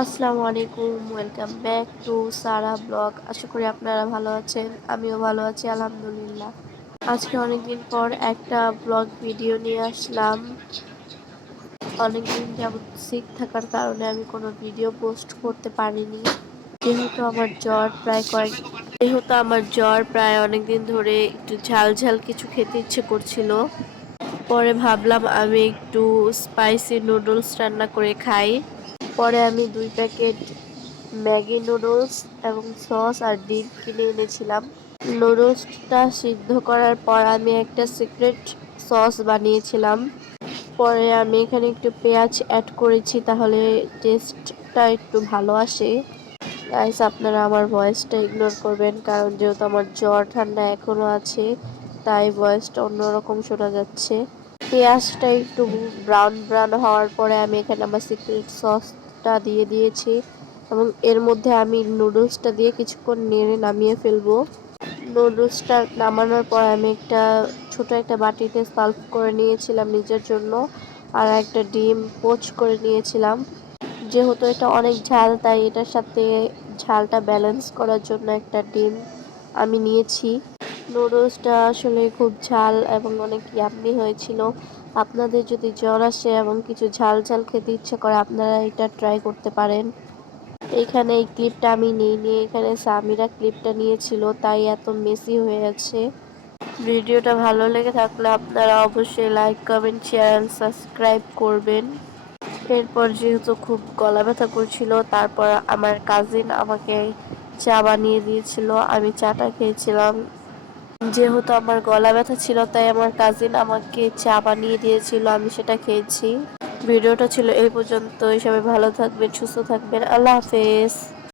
আসসালামু আলাইকুম, welcome back to Sara blog. আশা করি আপনারা ভালো আছেন, আমিও ভালো আছি আলহামদুলিল্লাহ। আজকে অনেকদিন পর একটা ব্লগ ভিডিও নিয়ে আসলাম। অনেকদিন যাবত সিক থাকার কারণে আমি কোনো ভিডিও পোস্ট করতে পারিনি। যেহেতু আমার জ্বর প্রায় অনেকদিন ধরে একটু ঝাল ঝাল কিছু খেতে ইচ্ছে করছিল। পরে ভাবলাম আমি একটু স্পাইসি নুডলস রান্না করে খাই। পরে আমি 2 প্যাকেট ম্যাগি নুডলস এবং সস আর ডিম কিনে এনেছিলাম। নুডলসটা সিদ্ধ করার পর আমি একটা সিক্রেট সস বানিয়েছিলাম। পরে আমি এখানে একটু পেঁয়াজ অ্যাড করেছি, তাহলে টেস্টটা একটু ভালো আসে। গাইস, আপনারা আমার ভয়েসটা ইগনোর করবেন, কারণ যেহেতু আমার জ্বর ঠান্ডা এখনো আছে, তাই ভয়েসটা অন্যরকম শোনা যাচ্ছে। পেঁয়াজটা একটু ব্রাউন ব্রাউন হওয়ার পরে আমি এখানে আমার সিক্রেট সসটা দিয়ে দিয়েছি এবং এর মধ্যে আমি নুডলসটা দিয়ে কিছুক্ষণ নেড়ে নামিয়ে ফেলবো। নুডলসটা নামানোর পর আমি ছোট একটা বাটিতে সার্ভ করে নিয়েছিলাম নিজের জন্য, আর একটা ডিম পোচ করে নিয়েছিলাম। যেহেতু এটা অনেক ঝাল, তাই এটার সাথে ঝালটা ব্যালেন্স করার জন্য একটা ডিম আমি নিয়েছি। নুডলসটা আসলে খুব ঝাল এবং অনেক ইয়াম্মি হয়েছিল। আপনাদের যদি জ্বর আসে এবং কিছু ঝাল ঝাল খেতে ইচ্ছে করে, আপনারা এটা ট্রাই করতে পারেন। এখানে এই ক্লিপটা আমি নিইনি, এখানে সামিরা ক্লিপটা নিয়েছিল, তাই এত মেসি হয়ে আছে। ভিডিওটা ভালো লেগে থাকলে আপনারা অবশ্যই like, comment, share and subscribe করবেন। এরপর যেহেতু খুব গলা ব্যথা করছিল, তারপর আমার কাজিন আমাকে চা বানিয়ে দিয়েছিল, আমি চাটা খেয়েছিলাম। যেহেতু আমার গলা ব্যথা ছিল, তাই আমার কাজিন আমাকে চা বানিয়ে দিয়েছিল, আমি সেটা খেয়েছি। ভিডিওটা ছিল এই পর্যন্তই। সবাই ভালো থাকবেন, সুস্থ থাকবেন। আল্লাহ হাফেজ।